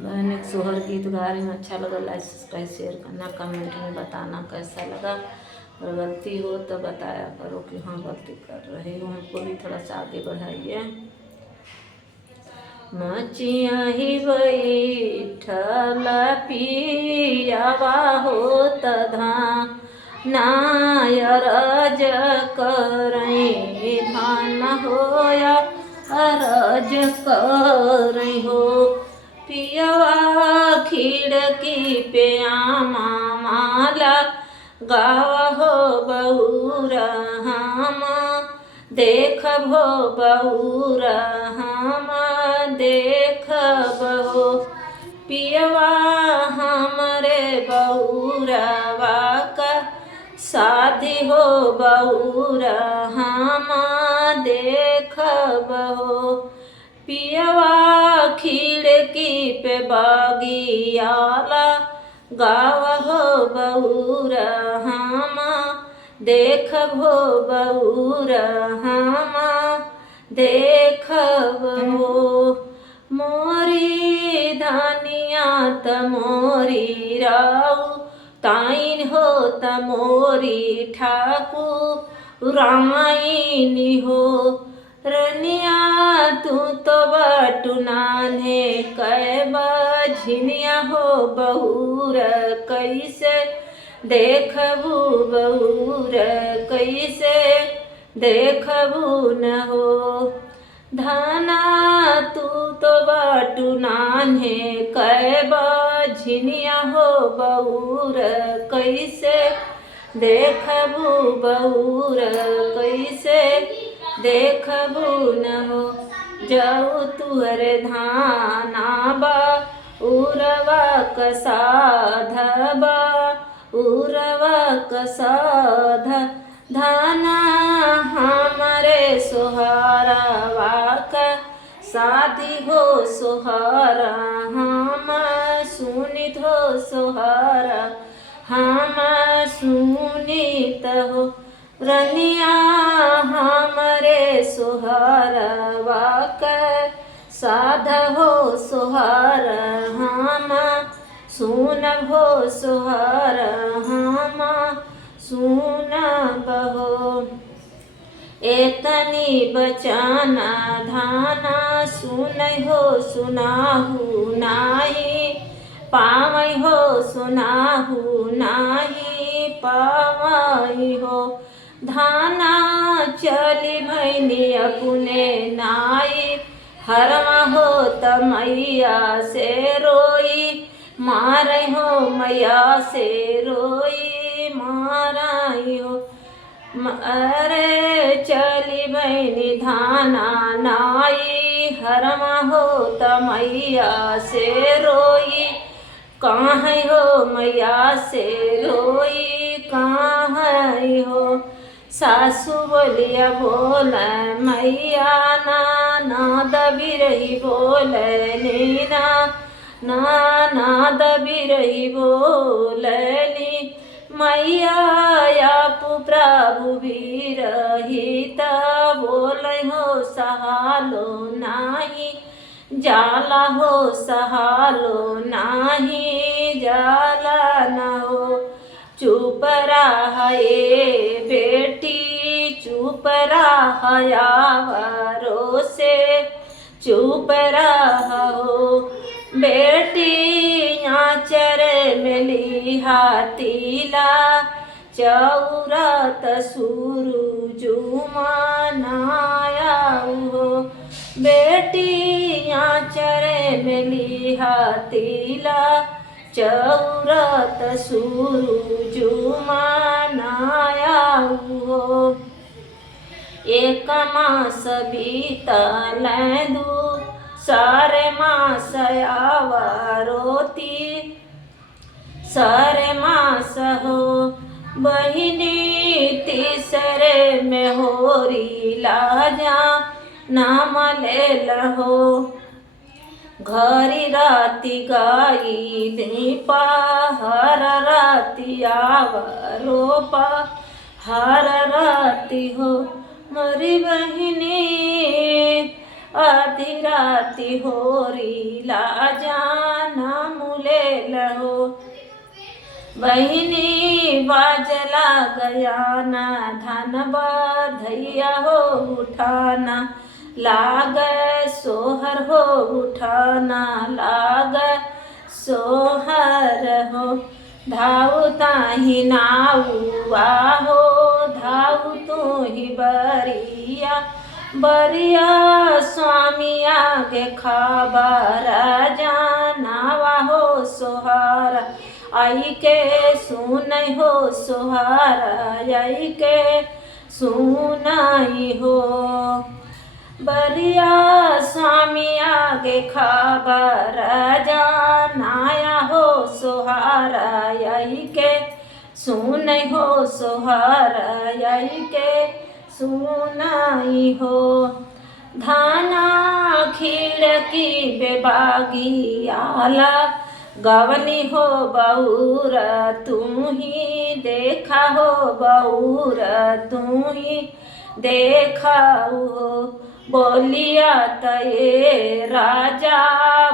मैंने एक सोहर गीत गा रही हूँ, अच्छा लगा लाइक सब्सक्राइब शेयर करना, कमेंट में बताना कैसा लगा। और गलती हो तो बताया करो कि हाँ गलती कर रही हूँ, हमको भी थोड़ा सा आगे बढ़ाइए। मचिया ही बैठल पियावा होत नायरज करई धान होया अरज करई हो। पियवा खिड़की पे आमा माला गाव हो बहुरा हम देखबो बहुरा हम देखबो। पियवा हमरे बहुरवा का शादी हो बहुरा हम देखबो। पियवा खिड़की पे बागियाला गाव हो बहुरा हम देखबो बहुरा हम देखबो। मोरी धनिया त मोरी राऊ ताइन हो त मोरी ठाकुराइन हो। रनिया तू तो बटू नान्हे कै बझनिया हो बहुर कैसे देखबू बहुर कैसे देखबू न हो। धाना तू तो बटू नान्हे कै बझनिया हो बहुर कैसे देखबू बहुर कैसे देखबू न हो। जाऊ तुहरे धाना बा उरवा कसाधबा उरवा कसाध धाना हमारे सोहरावा का शादी हो सोहरा हम सुनित हो सोहरा हम सुनित हो। रनिया हमरे सोहरवा का साध हो सोहरा हम सुनब हो सोहरा हम सुनब हो। एतनी बचाना धाना सुनै हो सुनाहू नाही पावै हो सुनाहू नाही पावै हो। धाना चली भैनी अपने नाई हरमा हो त मैया से रोई मारै हो मैया से रोई मारै हो। अरे चली बहनी धाना नाई हरमा हो त मैया से रोई कहाँ हो मैया से रोई कहाँ हो। सासू बोलिया बोल मैया ना दबी रही बोल नीना ना दबी रही बोलनी मैया आपू प्रभु भी रहित बोल हो सहालो नाही जाला हो सहालो नाही जाला न हो। चुप रहे बेटी चुप रहो से चुप रहो। बेटी आचर मिली हाथीला चौरत सूरज मनाया हो। बेटी आचर मिली हाथीला चौरत सूरज मनाया हो। एक मास बीतल सारे मास आवरोती सारे मास हो। बहिनी तीसरे में होरी लाजा नाम ले लहो। घरी राती गाई दीपा हर राती आवरोपा हर राती हो। मरी बहिनी आधी राती होरी लाजा लहो। बहिनी बाजला गया ना धन बधैया हो उठाना, लाग सोहर हो उठाना लाग सोहर हो। धाऊ ताही नाउआ हो धाऊ तू ही बरिया, बरिया स्वामी आगे खबर जानावा हो सोहारा, आई के सुनई हो सोहारा आई के सुनई हो। बरिया स्वामी आगे खबर जानाया हो सोहारा आई के सुनई हो सोहारा आई के सुनई हो। धाना खिड़की बेबागी आला गवनी हो बऊर तू ही देखा हो बऊर तू ही देखा हो। बोलिया तये राजा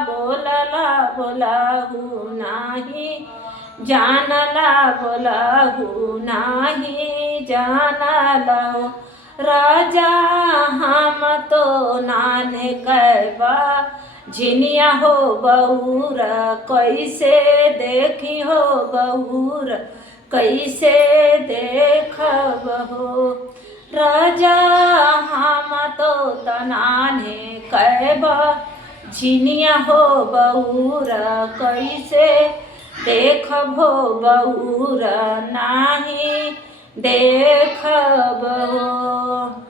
बोलला बोलाहू नाही, जानला बोलाहू नाही जानला हो। राजा हम तो नाने कहबा झिनिया हो बऊर कैसे देखी हो बऊर कैसे देखब हो। राजा हम तो तनाने कहबा झिनिया हो बऊर कैसे देखब हो बऊर नाही देखब हो।